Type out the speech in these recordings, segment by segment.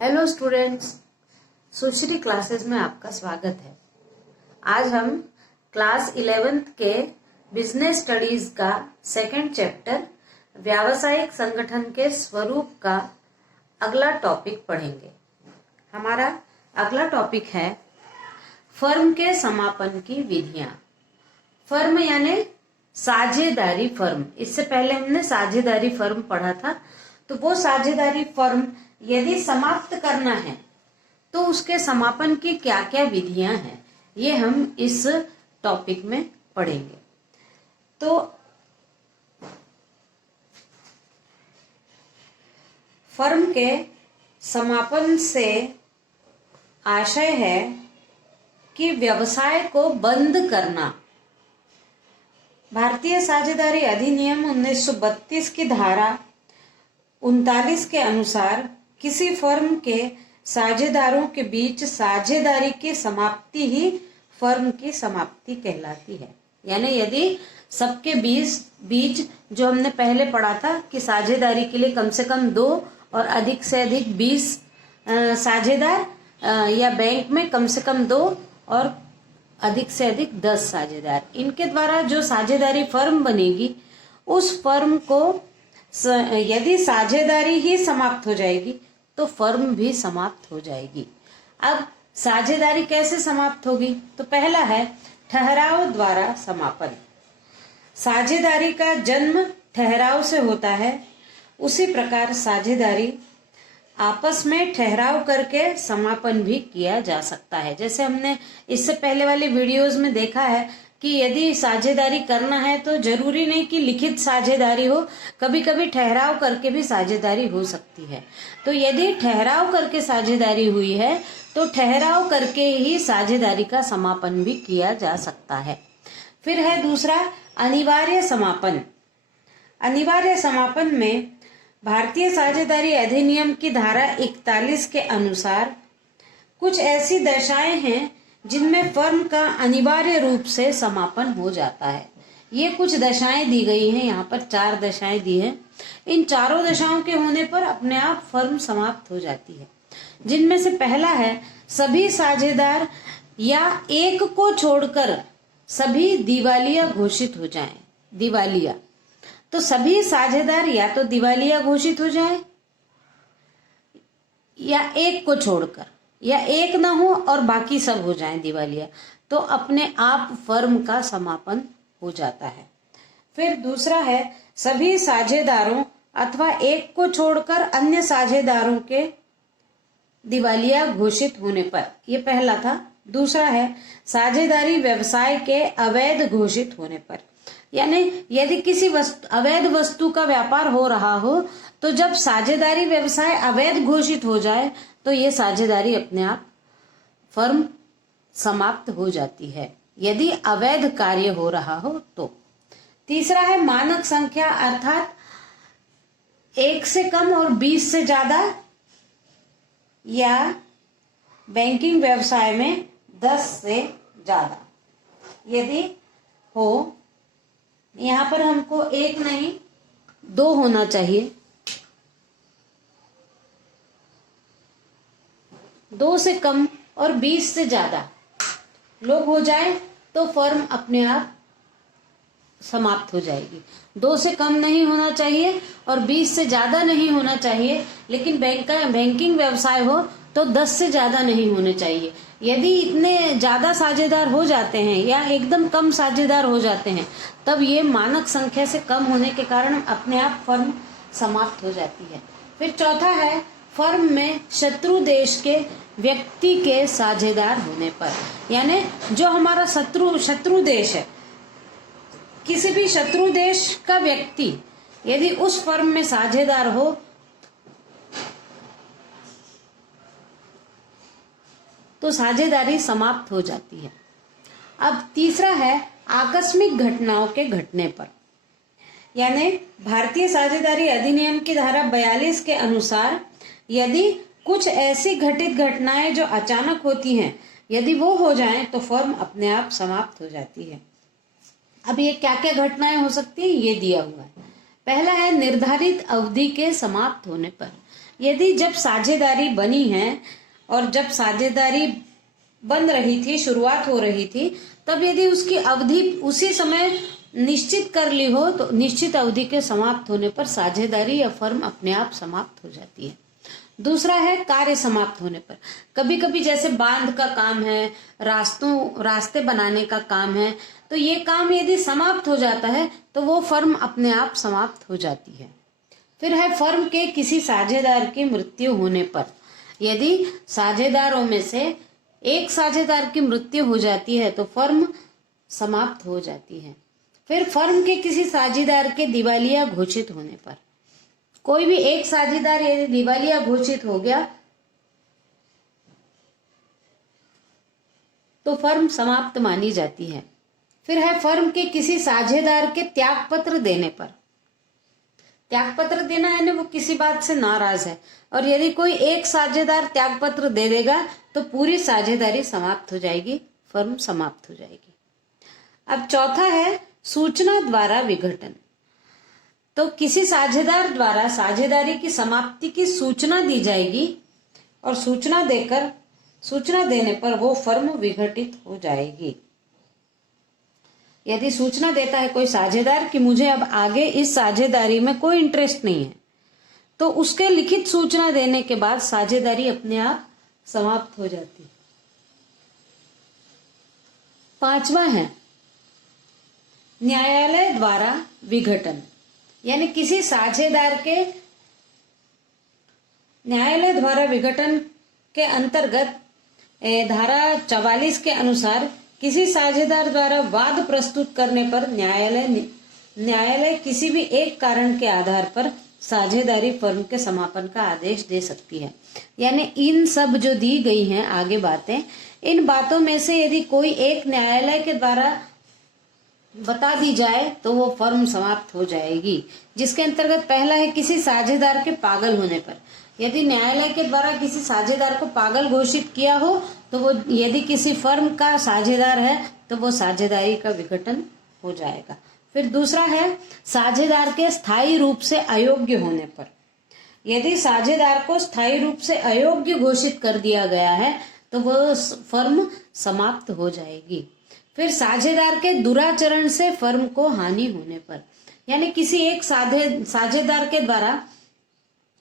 Hello students, सुश्री classes में आपका स्वागत है। आज हम क्लास 11th के बिजनेस स्टडीज का सेकंड चैप्टर व्यावसायिक संगठन के स्वरूप का अगला टॉपिक पढ़ेंगे। हमारा अगला टॉपिक है फर्म के समापन की विधियां। फर्म यानी साझेदारी फर्म। इससे पहले हमने साझेदारी फर्म पढ़ा था। तो वो साझेदारी फर्म यदि समाप्त करना है तो उसके समापन की क्या क्या विधियां हैं, ये हम इस टॉपिक में पढ़ेंगे। तो फर्म के समापन से आशय है कि व्यवसाय को बंद करना। भारतीय साझेदारी अधिनियम 1932 की धारा 39 के अनुसार किसी फर्म के साझेदारों के बीच साझेदारी की समाप्ति ही फर्म की समाप्ति कहलाती है। यानी यदि सबके बीच जो हमने पहले पढ़ा था कि साझेदारी के लिए कम से कम 2 और अधिक से अधिक 20 साझेदार, या बैंक में कम से कम 2 और अधिक से अधिक 10 साझेदार, इनके द्वारा जो साझेदारी फर्म बनेगी उस फर्म को यदि साझेदारी ही समाप्त हो जाएगी तो फर्म भी समाप्त हो जाएगी। अब साझेदारी कैसे समाप्त होगी? तो पहला है ठहराव द्वारा समापन। साझेदारी का जन्म ठहराव से होता है। उसी प्रकार साझेदारी आपस में ठहराव करके समापन भी किया जा सकता है। जैसे हमने इससे पहले वाले वीडियोस में देखा है कि यदि साझेदारी करना है तो जरूरी नहीं कि लिखित साझेदारी हो, कभी कभी ठहराव करके भी साझेदारी हो सकती है। तो यदि ठहराव करके साझेदारी हुई है तो ठहराव करके ही साझेदारी का समापन भी किया जा सकता है। फिर है दूसरा अनिवार्य समापन। अनिवार्य समापन में भारतीय साझेदारी अधिनियम की धारा 41 के अनुसार कुछ ऐसी दशाएं हैं जिनमें फर्म का अनिवार्य रूप से समापन हो जाता है। ये कुछ दशाएं दी गई हैं, यहाँ पर 4 दशाएं दी हैं। इन चारों दशाओं के होने पर अपने आप फर्म समाप्त हो जाती है। जिनमें से पहला है सभी साझेदार या एक को छोड़कर सभी दिवालिया घोषित हो जाएं। दिवालिया तो सभी साझेदार या तो दिवालिया घोषित हो जाएं या एक को छोड़कर, या एक ना हो और बाकी सब हो जाएं दिवालिया, तो अपने आप फर्म का समापन हो जाता है। फिर दूसरा है सभी साझेदारों अथवा एक को छोड़कर अन्य साझेदारों के दिवालिया घोषित होने पर, ये पहला था। दूसरा है साझेदारी व्यवसाय के अवैध घोषित होने पर। यानी यदि किसी अवैध वस्तु का व्यापार हो रहा हो तो जब साझेदारी व्यवसाय अवैध घोषित हो जाए तो ये साझेदारी अपने आप फर्म समाप्त हो जाती है, यदि अवैध कार्य हो रहा हो तो। तीसरा है मानक संख्या, अर्थात 1 से कम और 20 से ज्यादा, या बैंकिंग व्यवसाय में 10 से ज्यादा यदि हो। यहाँ पर हमको 1 नहीं 2 होना चाहिए। 2 से कम और 20 से ज्यादा लोग हो जाए तो फर्म अपने आप समाप्त हो जाएगी। 2 से कम नहीं होना चाहिए और 20 से ज्यादा नहीं होना चाहिए, लेकिन बैंकिंग व्यवसाय हो तो 10 से ज्यादा नहीं होने चाहिए। यदि इतने ज्यादा साझेदार हो जाते हैं या एकदम कम साझेदार हो जाते हैं तब ये मानक संख्या से कम होने के कारण अपने आप फर्म समाप्त हो जाती है। फिर चौथा है फर्म में शत्रु देश के व्यक्ति के साझेदार होने पर। यानी जो हमारा शत्रु देश है, किसी भी शत्रु देश का व्यक्ति यदि उस फर्म में साझेदार हो तो साझेदारी समाप्त हो जाती है। अब तीसरा है आकस्मिक घटनाओं के घटने पर। यानी भारतीय साझेदारी अधिनियम की धारा 42 के अनुसार यदि कुछ ऐसी घटित घटनाएं जो अचानक होती हैं, यदि वो हो जाएं तो फर्म अपने आप समाप्त हो जाती है। अब ये क्या क्या घटनाएं हो सकती हैं, ये दिया हुआ है। पहला है निर्धारित अवधि के समाप्त होने पर। यदि जब साझेदारी बनी है और जब साझेदारी बन रही थी, शुरुआत हो रही थी, तब यदि उसकी अवधि उसी समय निश्चित कर ली हो तो निश्चित अवधि के समाप्त होने पर साझेदारी या फर्म अपने आप समाप्त हो जाती है। दूसरा है कार्य समाप्त होने पर। कभी कभी जैसे बांध का काम है, रास्ते बनाने का काम है, तो ये काम यदि समाप्त हो जाता है तो वो फर्म अपने आप समाप्त हो जाती है। फिर है फर्म के किसी साझेदार की मृत्यु होने पर। यदि साझेदारों में से एक साझेदार की मृत्यु हो जाती है तो फर्म समाप्त हो जाती है। फिर फर्म के किसी साझेदार के दिवालिया घोषित होने पर। कोई भी एक साझेदार यदि दिवालिया घोषित हो गया तो फर्म समाप्त मानी जाती है। फिर है फर्म के किसी साझेदार के त्यागपत्र देने पर। त्यागपत्र देना है ना, वो किसी बात से नाराज है और यदि कोई एक साझेदार त्यागपत्र दे देगा तो पूरी साझेदारी समाप्त हो जाएगी, फर्म समाप्त हो जाएगी। अब चौथा है सूचना द्वारा विघटन। तो किसी साझेदार द्वारा साझेदारी की समाप्ति की सूचना दी जाएगी और सूचना देने पर वो फर्म विघटित हो जाएगी। यदि सूचना देता है कोई साझेदार कि मुझे अब आगे इस साझेदारी में कोई इंटरेस्ट नहीं है, तो उसके लिखित सूचना देने के बाद साझेदारी अपने आप समाप्त हो जाती है। पांचवा है न्यायालय द्वारा विघटन, यानी किसी साझेदार के न्यायालय द्वारा विघटन के अंतर्गत धारा 44 के अनुसार किसी साझेदार द्वारा वाद प्रस्तुत करने पर न्यायालय किसी भी एक कारण के आधार पर साझेदारी फर्म के समापन का आदेश दे सकती है। यानी इन सब जो दी गई हैं आगे बातें, इन बातों में से यदि कोई एक न्यायालय के द्वारा बता दी जाए तो वो फर्म समाप्त हो जाएगी। जिसके अंतर्गत पहला है किसी साझेदार के पागल होने पर। यदि न्यायालय के द्वारा किसी साझेदार को पागल घोषित किया हो तो वो यदि किसी फर्म का साझेदार है तो वो साझेदारी का विघटन हो जाएगा। फिर दूसरा है साझेदार के स्थायी रूप से अयोग्य होने पर। यदि साझेदार को स्थायी रूप से अयोग्य घोषित कर दिया गया है तो वह फर्म समाप्त हो जाएगी। फिर साझेदार के दुराचरण से फर्म को हानि होने पर, यानी किसी एक साझेदार के द्वारा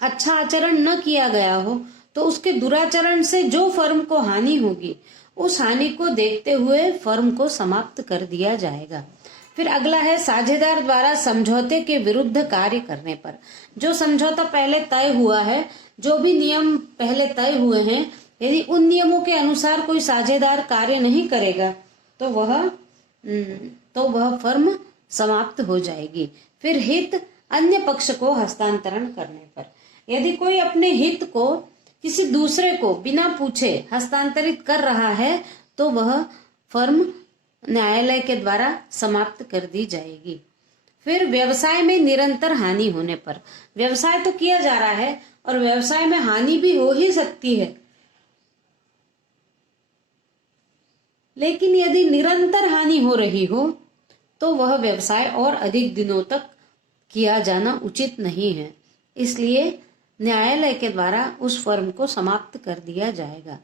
अच्छा आचरण न किया गया हो तो उसके दुराचरण से जो फर्म को हानि होगी उस हानि को देखते हुए फर्म को समाप्त कर दिया जाएगा। फिर अगला है साझेदार द्वारा समझौते के विरुद्ध कार्य करने पर। जो समझौता पहले तय हुआ है, जो भी नियम पहले तय हुए हैं, यदि उन नियमों के अनुसार कोई साझेदार कार्य नहीं करेगा तो वह फर्म समाप्त हो जाएगी। फिर हित अन्य पक्ष को हस्तांतरण करने पर। यदि कोई अपने हित को किसी दूसरे को बिना पूछे हस्तांतरित कर रहा है तो वह फर्म न्यायालय के द्वारा समाप्त कर दी जाएगी। फिर व्यवसाय में निरंतर हानि होने पर। व्यवसाय तो किया जा रहा है और व्यवसाय में हानि भी हो ही सकती है, लेकिन यदि निरंतर हानि हो रही हो तो वह व्यवसाय और अधिक दिनों तक किया जाना उचित नहीं है। इसलिए न्यायालय के द्वारा उस फर्म को समाप्त कर दिया जाएगा।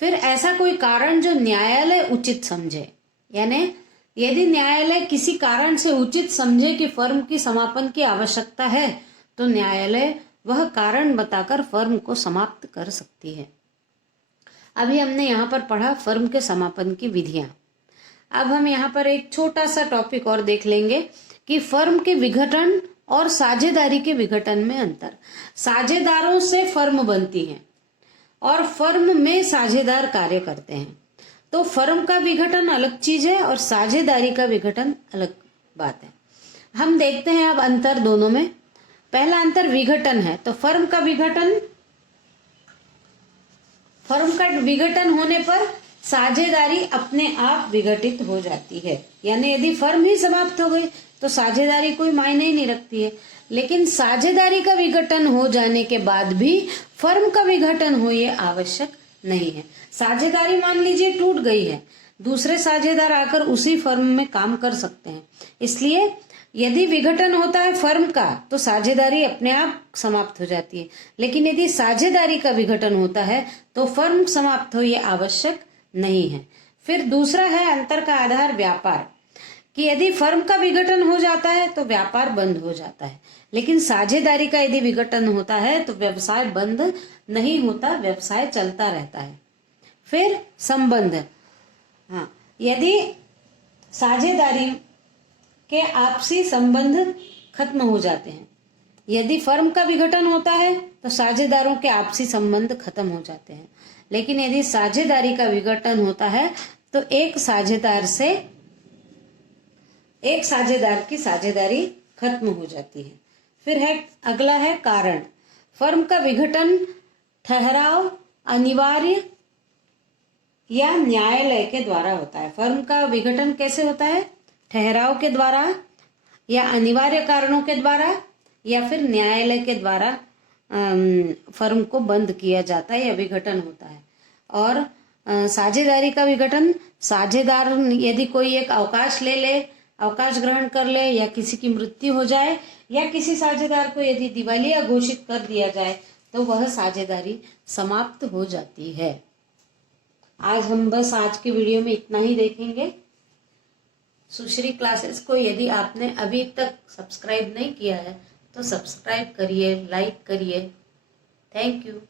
फिर ऐसा कोई कारण जो न्यायालय उचित समझे, यानी यदि न्यायालय किसी कारण से उचित समझे कि फर्म की समापन की आवश्यकता है तो न्यायालय वह कारण बताकर फर्म को समाप्त कर सकती है। अभी हमने यहाँ पर पढ़ा फर्म के समापन की विधियां। अब हम यहाँ पर एक छोटा सा टॉपिक और देख लेंगे कि फर्म के विघटन और साझेदारी के विघटन में अंतर। साझेदारों से फर्म बनती है और फर्म में साझेदार कार्य करते हैं, तो फर्म का विघटन अलग चीज है और साझेदारी का विघटन अलग बात है। हम देखते हैं अब अंतर दोनों में। पहला अंतर विघटन है, तो फर्म का विघटन होने पर साझेदारी अपने आप विघटित हो जाती है। यानी यदि फर्म ही समाप्त हो गई तो साझेदारी कोई मायने ही नहीं रखती है। लेकिन साझेदारी का विघटन हो जाने के बाद भी फर्म का विघटन हो ये आवश्यक नहीं है। साझेदारी मान लीजिए टूट गई है, दूसरे साझेदार आकर उसी फर्म में काम कर सकते हैं। इसलिए यदि विघटन होता है फर्म का तो साझेदारी अपने आप समाप्त हो जाती है, लेकिन यदि साझेदारी का विघटन होता है तो फर्म समाप्त हो ये आवश्यक नहीं है। फिर दूसरा है अंतर का आधार व्यापार, कि यदि फर्म का विघटन हो जाता है तो व्यापार बंद हो जाता है, लेकिन साझेदारी का यदि विघटन होता है तो व्यवसाय बंद नहीं होता, व्यवसाय चलता रहता है। फिर संबंध, हाँ, यदि साझेदारी के आपसी संबंध खत्म हो जाते हैं, यदि फर्म का विघटन होता है तो साझेदारों के आपसी संबंध खत्म हो जाते हैं, लेकिन यदि साझेदारी का विघटन होता है तो एक साझेदार की साझेदारी खत्म हो जाती है। फिर है अगला है कारण। फर्म का विघटन ठहराव अनिवार्य या न्यायालय के द्वारा होता है। फर्म का विघटन कैसे होता है? ठहराव के द्वारा या अनिवार्य कारणों के द्वारा या फिर न्यायालय के द्वारा फर्म को बंद किया जाता है या विघटन होता है। और साझेदारी का विघटन, साझेदार यदि कोई एक अवकाश ले ले, अवकाश ग्रहण कर ले, या किसी की मृत्यु हो जाए, या किसी साझेदार को यदि दिवालिया घोषित कर दिया जाए तो वह साझेदारी समाप्त हो जाती है। आज के वीडियो में इतना ही देखेंगे। सुश्री क्लासेस को यदि आपने अभी तक सब्सक्राइब नहीं किया है तो सब्सक्राइब करिए, लाइक करिए। Thank you.